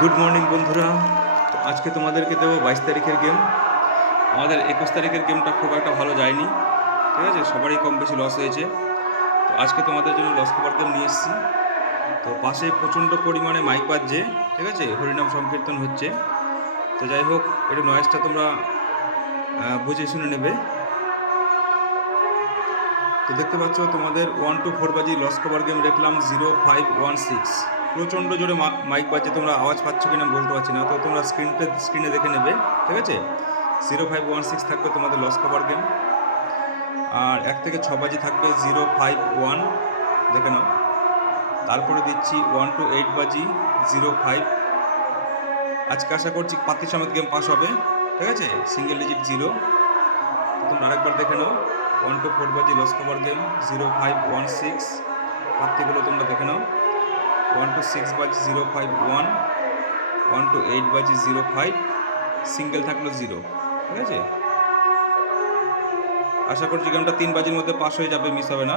Good morning বন্ধুরা। তো আজকে তোমাদেরকে দেবো 22 তারিখের গেম। আমাদের 21 তারিখের গেমটা খুব একটা ভালো যায়নি, ঠিক আছে, সবারই কম বেশি লস হয়েছে। তো আজকে তোমাদের জন্য লস কভার গেম নিয়ে এসেছি। তো পাশে প্রচণ্ড পরিমাণে মাইক বাজছে, ঠিক আছে, হরিনাম সংকীর্তন হচ্ছে। তো যাই হোক, একটু নয়েজটা তোমরা বুঝে শুনে নেবে। তো দেখতে পাচ্ছ তোমাদের 1 to 4 বাজি লস কভার গেম দেখলাম 0516। প্রচণ্ড জোরে মাইক বাজছে, তোমরা আওয়াজ পাচ্ছ কিনা বলতে পারছি না, তো তোমরা স্ক্রিনে দেখে নেবে, ঠিক আছে। 0516 থাকবে তোমাদের লস কভার গেম। আর 1 থেকে 6 বাজি থাকবে 051, দেখে নাও। তারপরে দিচ্ছি 1 to 8 বাজি 05। আজকে আশা করছি পাতি সমেত গেম পাস হবে, ঠিক আছে, সিঙ্গেল ডিজিট 0। তোমরা আরেকবার দেখে নাও। 1 to 4 বাজি লস কভার গেম 0516, পাত্তিগুলো তোমরা দেখে নাও। 1 to 6 বাজি 051, 1 to 8 বাজি 05, সিঙ্গেল থাকলো 0, ঠিক আছে। আশা করছি গেমটা 3 বাজির মধ্যে পাস হয়ে যাবে, মিস হবে না।